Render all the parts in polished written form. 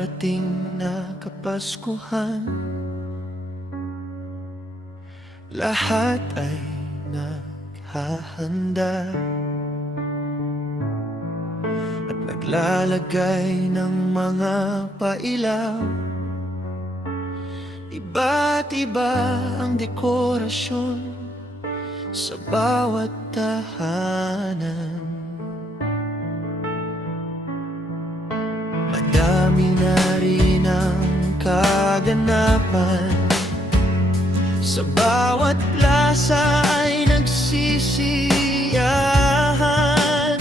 darating na Kapaskuhan, lahat ay naghahanda at naglalagay ng mga pailaw. Iba't iba ang dekorasyon sa bawat tahanan. Madami na rin ang kaganapan, sa bawat plaza ay nagsisiyahan.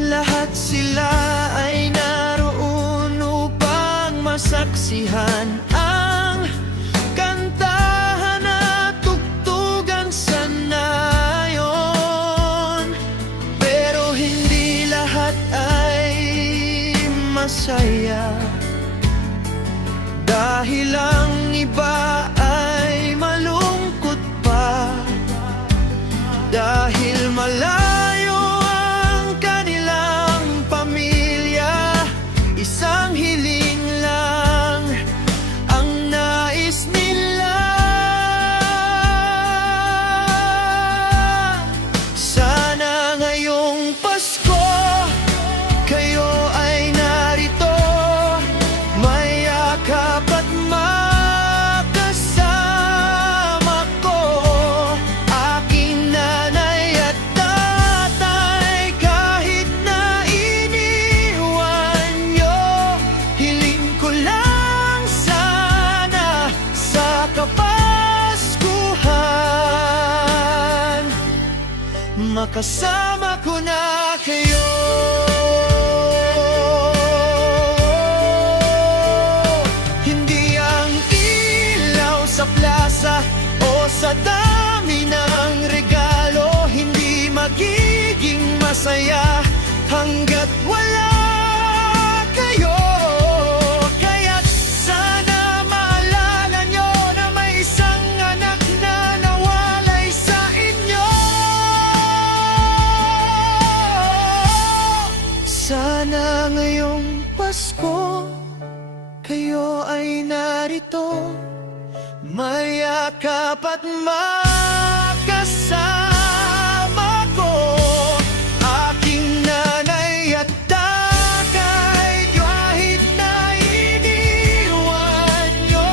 Lahat sila ay naroon upang masaksihan ang kantahan at tugtugan sa nayon. Pero hindi lahat ay masaya, dahil ang iba ay malungkot pa, dahil malayo ang kanilang pamilya. Isang hiling lang ang nais nila, sana ngayong Pasko kayo ay narito, mayakap at makasama ko. Aking nanay at tatay, kahit na iniwan nyo, hiling ko lang sana sa Kapaskuhan makasama ko na kayo. Hindi ang ilaw sa plaza o sa dami ng regalo hindi magiging masaya hanggat wala kayo. Kaya't sana maalala nyo na may isang anak na nawalay sa inyo. Sana ngayong Pasko kayo ay narito, mayakap at makasama ko. Aking nanay at tatay, kahit na iniwan nyo,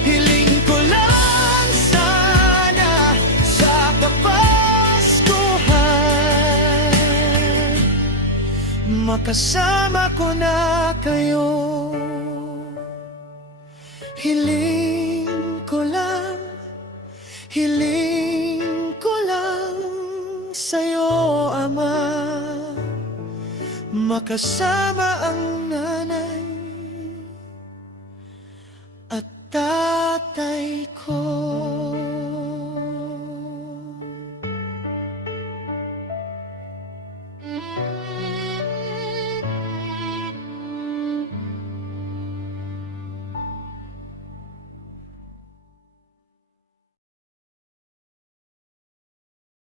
hiling ko lang sana sa Kapaskuhan makasama ko na kayo. Hiling ko lang, hiling ko lang sa'yo, Ama, makasama ang nanay